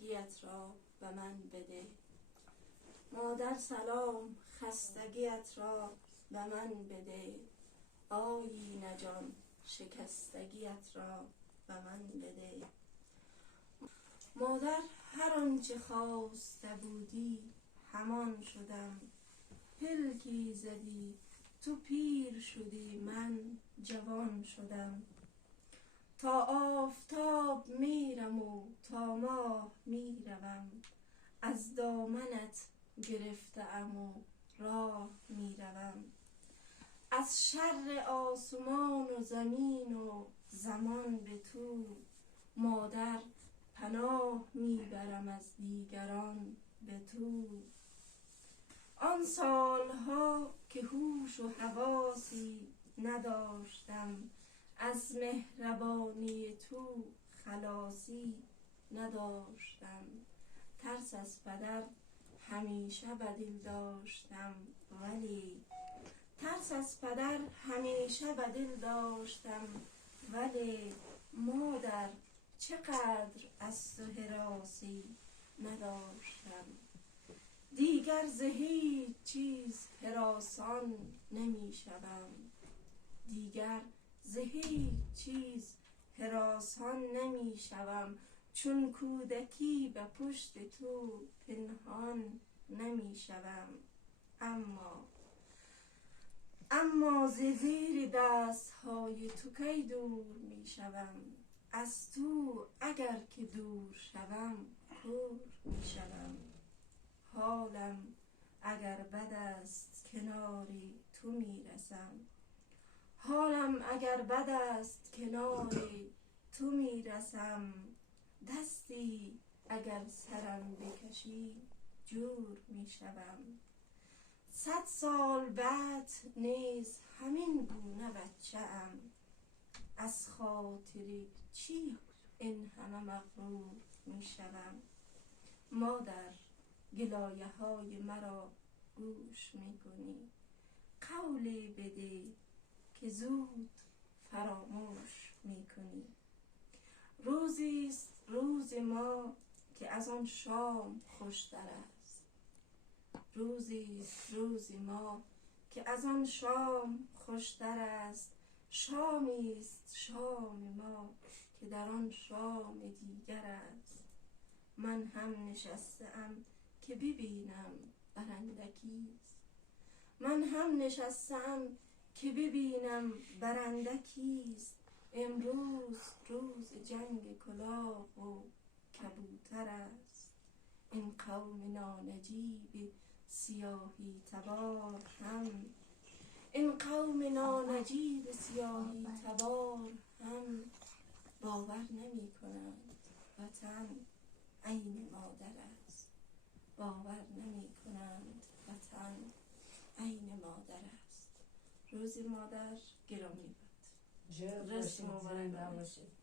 خستگیت را به من بده. مادر سلام خستگیت را به من بده. آیینه جان شکستگیت را به من بده. مادر هر آنچه خواسته بودی همان شدم. پلکی زدی تو پیر شدی من جوان شدم. تا آفتاب میرم و تا ماه میروم. از دامنت گرفته ام و راه میروم. از شر آسمان و زمین و زمان به تو مادر پناه میبرم از دیگران به تو. آن سالها که هوش و حواسی نداشتم از مهربانی تو خلاصی نداشتم. ترس از پدر همیشه به دل داشتم ولی مادر چقدر از تو حراسی نداشتم. دیگر ز هیچ چیز هراسان نمیشوم. چون کودکی به پشت تو پنهان نمیشوم. اما ز زیر دستهای تو کی دور میشوم. از تو اگر که دور شوم کور میشوم. حالم اگر بد است کنار تو میرسم. دستی اگر سرم بکشی جور میشوم. 100 سال بعد نیز همین گونه بچه ام. از خاطر چی این همه مغرور میشوم. مادر گلایه های مرا گوش میکنی. قولی بده که زود فراموش میکنی. روزیست روز ما که از آن شام خوشتر است. شامیست شام ما که در آن شام دیگر است. من هم نشسته ام که ببینم برنده کیست. امروز روز جنگ کلاه و کبوتر است. این قوم نانجیب سیاهی تبار هم باور نمی کنند وطن عین مادر است. روز مادر گرامی باد. رشت مبارک باشید.